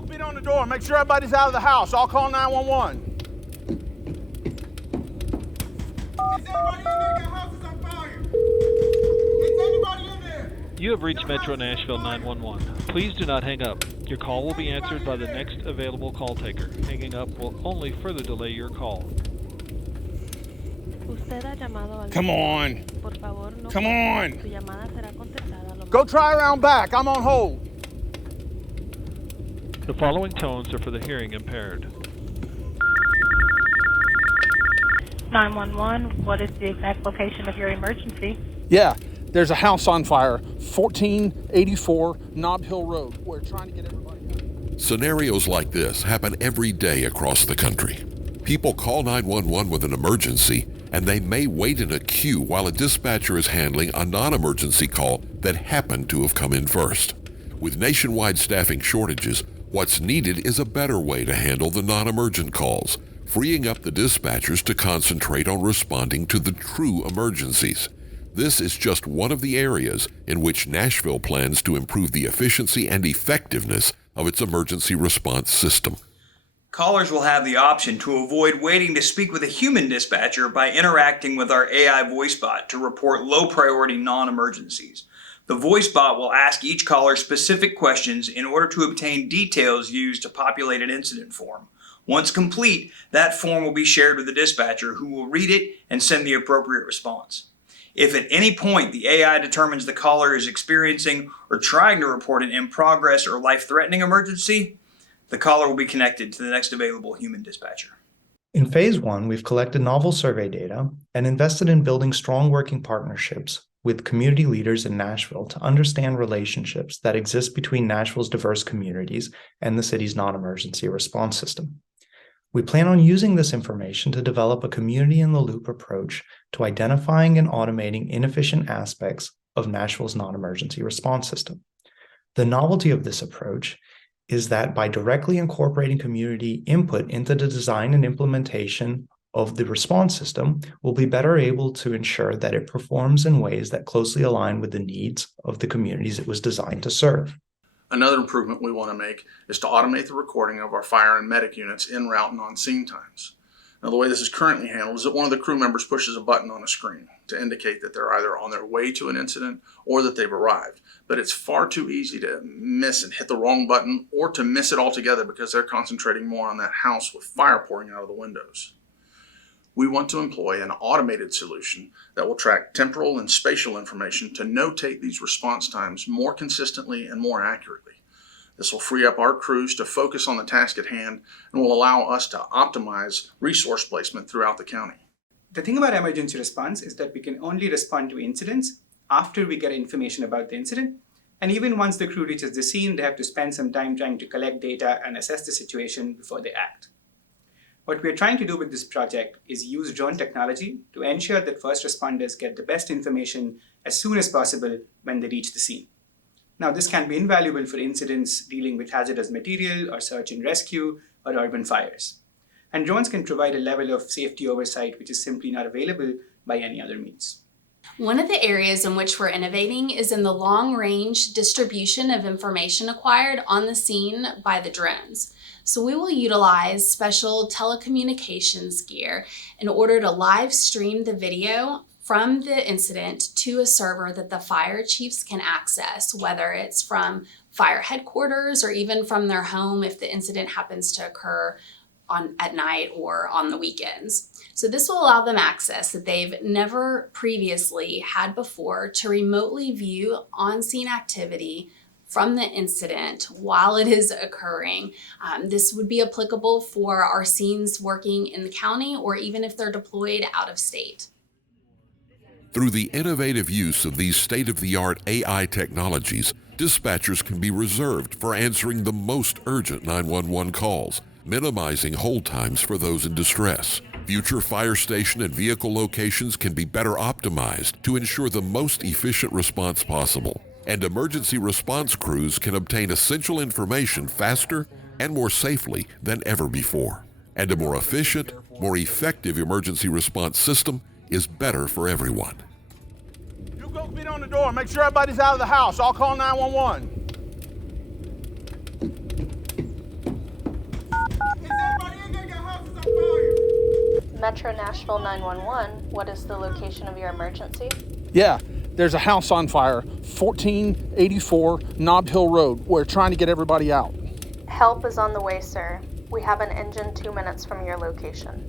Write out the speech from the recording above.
go beat on the door. Make sure everybody's out of the house. I'll call 911. Is anybody in there? Your house is on fire. Is anybody in there? You have reached Metro Nashville 911. Please do not hang up. Your call will be answered by the next available call taker. Hanging up will only further delay your call. Come on. Come on. Go try around back. I'm on hold. The following tones are for the hearing impaired. 911, what is the exact location of your emergency? Yeah, there's a house on fire, 1484 Nob Hill Road. We're trying to get everybody out. Scenarios like this happen every day across the country. People call 911 with an emergency, and they may wait in a queue while a dispatcher is handling a non-emergency call that happened to have come in first. With nationwide staffing shortages, what's needed is a better way to handle the non-emergent calls, freeing up the dispatchers to concentrate on responding to the true emergencies. This is just one of the areas in which Nashville plans to improve the efficiency and effectiveness of its emergency response system. Callers will have the option to avoid waiting to speak with a human dispatcher by interacting with our AI voice bot to report low-priority non-emergencies. The voice bot will ask each caller specific questions in order to obtain details used to populate an incident form. Once complete, that form will be shared with the dispatcher, who will read it and send the appropriate response. If at any point the AI determines the caller is experiencing or trying to report an in-progress or life-threatening emergency, the caller will be connected to the next available human dispatcher. In Phase 1, we've collected novel survey data and invested in building strong working partnerships with community leaders in Nashville to understand relationships that exist between Nashville's diverse communities and the city's non-emergency response system. We plan on using this information to develop a community-in-the-loop approach to identifying and automating inefficient aspects of Nashville's non-emergency response system. The novelty of this approach is that by directly incorporating community input into the design and implementation of the response system, we'll be better able to ensure that it performs in ways that closely align with the needs of the communities it was designed to serve. Another improvement we want to make is to automate the recording of our fire and medic units en route and on scene times. Now, the way this is currently handled is that one of the crew members pushes a button on a screen to indicate that they're either on their way to an incident or that they've arrived. But it's far too easy to miss and hit the wrong button, or to miss it altogether because they're concentrating more on that house with fire pouring out of the windows. We want to employ an automated solution that will track temporal and spatial information to notate these response times more consistently and more accurately. This will free up our crews to focus on the task at hand and will allow us to optimize resource placement throughout the county. The thing about emergency response is that we can only respond to incidents after we get information about the incident. And even once the crew reaches the scene, they have to spend some time trying to collect data and assess the situation before they act. What we're trying to do with this project is use drone technology to ensure that first responders get the best information as soon as possible when they reach the scene. Now, this can be invaluable for incidents dealing with hazardous material or search and rescue or urban fires. And drones can provide a level of safety oversight which is simply not available by any other means. One of the areas in which we're innovating is in the long-range distribution of information acquired on the scene by the drones. So we will utilize special telecommunications gear in order to live stream the video from the incident to a server that the fire chiefs can access, whether it's from fire headquarters or even from their home if the incident happens to occur at night or on the weekends. So this will allow them access that they've never previously had before to remotely view on-scene activity from the incident while it is occurring. This would be applicable for our scenes working in the county or even if they're deployed out of state. Through the innovative use of these state-of-the-art AI technologies, dispatchers can be reserved for answering the most urgent 911 calls, minimizing hold times for those in distress. Future fire station and vehicle locations can be better optimized to ensure the most efficient response possible. And emergency response crews can obtain essential information faster and more safely than ever before. And a more efficient, more effective emergency response system is better for everyone. You go beat on the door. Make sure everybody's out of the house. I'll call 911. Metro Nashville 911, what is the location of your emergency? Yeah, there's a house on fire, 1484 Nob Hill Road. We're trying to get everybody out. Help is on the way, sir. We have an engine 2 minutes from your location.